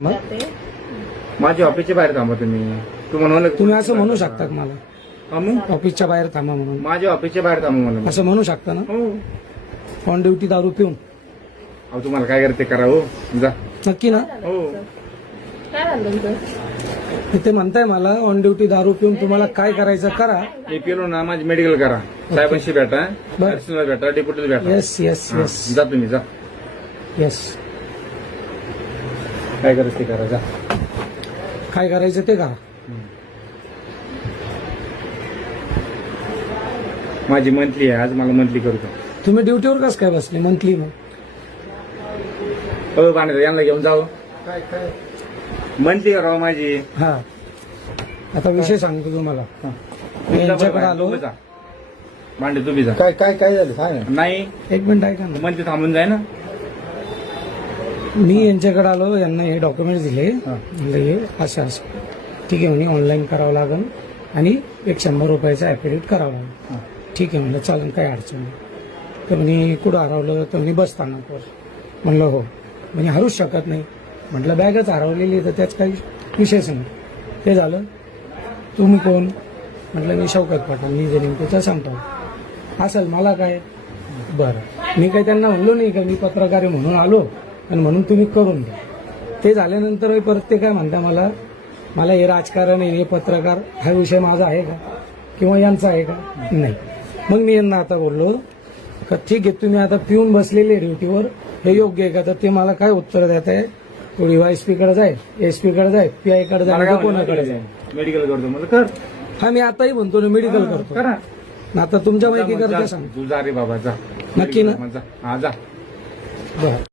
मग माझ्या ऑफिसच्या बाहेर थांबा तुम्ही. तू म्हणून तुम्ही असं म्हणू शकता का मला हा मग ऑफिसच्या बाहेर थांबा म्हणून? माझ्या ऑफिसच्या बाहेर थांबा मला. असं म्हणू शकता ना? हो ऑन ड्युटी दारू पिऊन? अहो तुम्हाला काय करते करा हो जा. नक्की ना? हो काय झालं तुमचं? ते म्हणताय मला ऑन ड्युटी दारू पिऊन तुम्हाला काय करायचं करा. मी पिलो ना माझी मेडिकल करा. साहेबांशी भेटा, बरं. नर्सिंगला भेटा, डेप्युटीला भेटा. येस येस हा, येस जा तुम्ही जा. येस. काय करायचं ते करा जा. काय करायचं ते करा. माझी मंथली आहे आज, मला मंथली करू का? तुम्ही ड्युटीवर कसं काय बसले मंथली? मग हो बांधत यांना घेऊन जाऊ. मंथली करावं माझी. हा आता विषय सांगतो तुम्हाला. मी यांच्याकडे आलो. भांडे तुम्ही जा. काय काय काय झालं सांग ना. नाही एक मिनिट ऐका ना. मंथली थांबून जाय ना. मी यांच्याकडे आलो, यांना हे डॉक्युमेंट दिले. म्हणलं हे असं असं ठीक आहे म्हणे, ऑनलाईन करावं लागेल आणि 100 रुपयाचं ॲफिडेविट करावं लागेल. ठीक आहे म्हणलं चालेल, काही अडचण नाही. तर म्हणे कुठं हरवलं? तर म्हणे बस स्थानकवर. म्हणलं हो. म्हणजे हरूच शकत नाही. म्हटलं बॅगच हरवलेली तर त्याच काही विषयच नाही. ते झालं. तुम्ही कोण? म्हटलं मी शौकत पाटील, मी जे नेमकं सांगतो. असेल मला काय. बरं, मी काही त्यांना म्हणलो नाही का मी पत्रकार आहे म्हणून आलो आणि म्हणून तुम्ही करून द्या. ते झाल्यानंतर परत ते काय म्हणता मला हे राजकारण आहे, हे पत्रकार हा विषय माझा आहे का किंवा यांचा आहे का? नाही. मग मी यांना आता बोललो का ठीक आहे, तुम्ही आता पिऊन बसलेले ड्युटीवर, हे योग्य आहे का? तर ते मला काय उत्तर देत आहे, तो डीवायएसपी कडे जाय, एसपी कडे जाय, पीआय कडे जाय, कोणाकडे जाय. मेडिकल करतो मला कर. हा मी आताही म्हणतो ना मेडिकल करतो. करा. आता तुमच्या माहिती करता सांग. तू जा रे बाबा जा. नक्की ना? जा. हा जा. बरं.